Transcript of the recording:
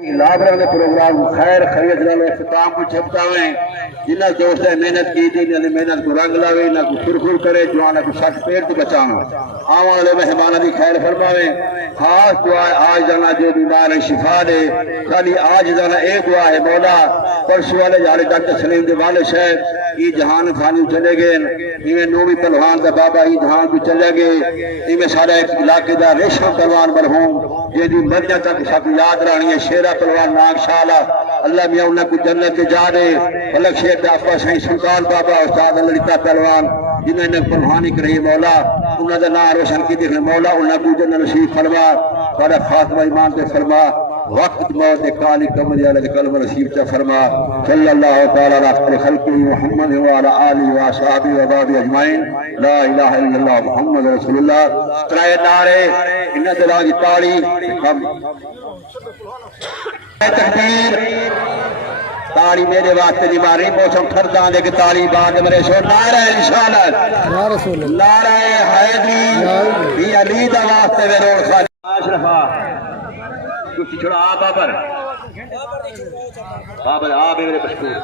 لابرہ کے پروگرام خیر خرید لالو اختتام کو چھپتا ہوئے جنہ دوست نے محنت کی تھی انہیں محنت کو رنگ لاوے نہ کو خرخور کرے جوانا کو سٹ پیر تو بچانا آمان علیہ مہمانہ دی خیر فرماوے خاص دعا ہے آج جانا جو بیمار شفا دے خالی آج جانا ایک دعا ہے مولا پرسو والے جہاں ڈاکٹر سلیم دے والے شہر یہ جہان فانی چلے گئے یہ نومی پلوان دا بابا یہ جہان کو چلے گئے یہ سارا ایک علاقے دا ریشم پلوان مرحوم یہ دی مرجع تک سب یاد رہنی ہے شیرہ پلوان ناگ شالا اللہ میاں انہیں کو جنت جا دے اللہ شیر دافہ سہیں سلطان بابا استاد اللہ پلوان جنہیں نے پلوانی کری مولا انہیں دا نام روشن کی دیکھنے مولا انہیں کو جنت نصیب فرما اور خاتمہ ایمان تے فرما وقت موت کالی کمری علیہ کلمہ نصیب تے فرما صلی اللہ تعالی علیہ خلقہ محمد وعلی آلہ وصحبہ وبارک اجمعین لا الہ الا اللہ محمد رسول اللہ ترائے نعرے انہیں دلوں کی تالی تکبیر تالی میرے واسطے دی ماری موسم ٹھرداں دے کہ تالی بعد مرے سو نعرہ رسالت نعرہ حیدری بھی علی دا واسطے میں روڑ خالی اشرفا کچھ چھوڑا آپ بابر آب ہے میرے مشکور